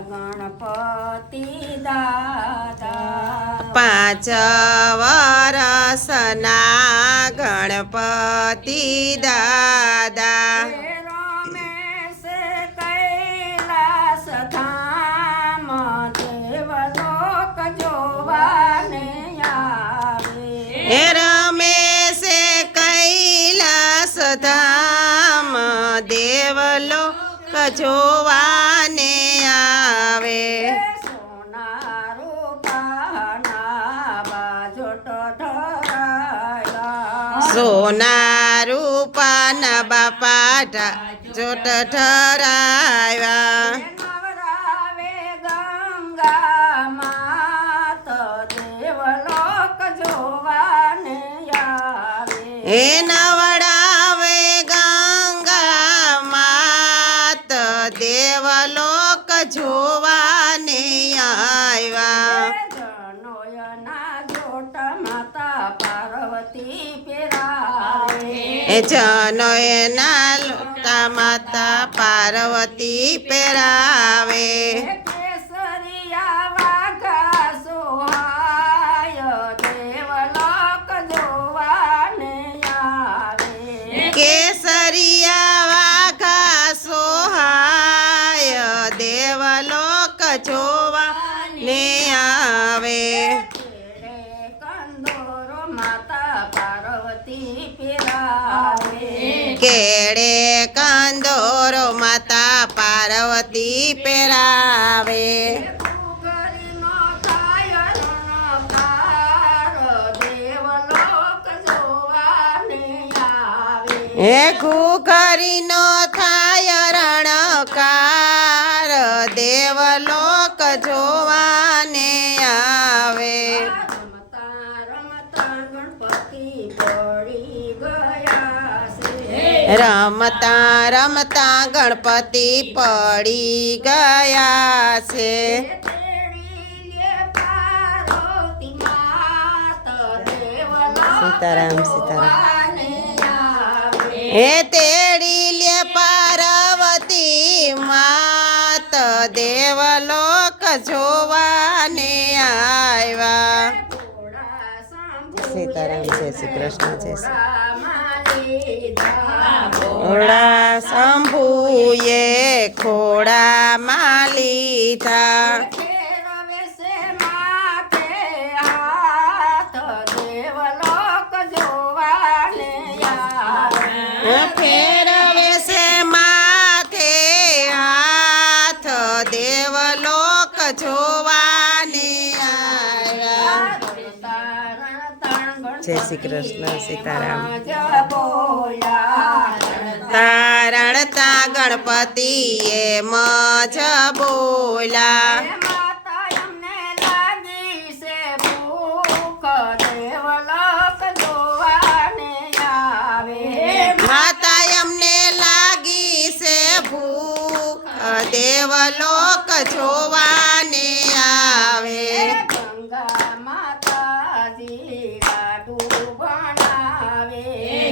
ગણપતિ દાદા પાંચ વરસના ગણપતિ દાદા રમેશ કૈલાસ ધામ દેવલો જોવાને સોના રૂપાના બાપા જોટ ઠરાવ્યા. નવરાવે ગંગા પાર્વતી પેરાવે એ જનો એના લોટા માતા પાર્વતી પહેરાવે. કેળે કંદોરો માતા પાર્વતી પહેરાવે. હે કુકરીનો થાય રણકાર દેવલોક જોવાને આવે રમતા રમતા ગણપતિ પડી ગયા છે રમતા રમતા ગણપતિ પડી ગયા છે. તેડી લે પાર્વતી માત દેવલોક સીતારામ, સીતારામ. હે તેડી લે પાર્વતી માત દેવલોક જોવાને આવ્યા. સીતારામ, જય શ્રી કૃષ્ણ, જય શ્રી ઘોડા શંભુએ ખોડા લીધા ફેરવે છે માથે હાથ દેવલોક જોવાને શ્રી કૃષ્ણ સીતારામ. તારણતા ગણપતિ એ મજ બોલા માતા અમને લાગી છે ભૂખ દેવલોક જોવાને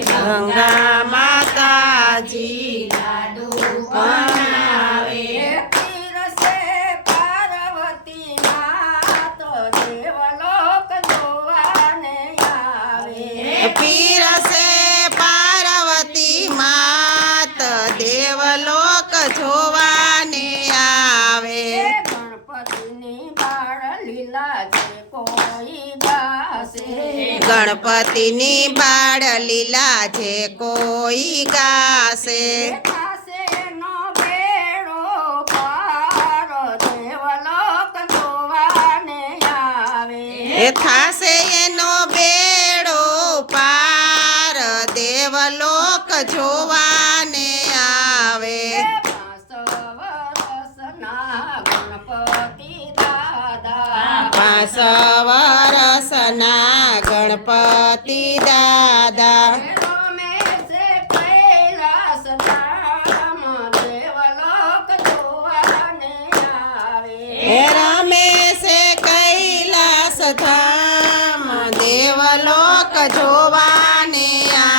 ગંગા માતાજી લાડુ ગણપતિની બાળ લીલા છે કોઈ ગાશે. થાશે એનો બેડો પાર દેવલોક જોવાને આવે. એ થાશે એનો બેડો પાર દેવલોક જોવાને આવે. ગણપતિ દાદા. વરસના ગણપતિ દાદા. રમેશે કૈલાસ ધામ દેવલોક જોવાને આવે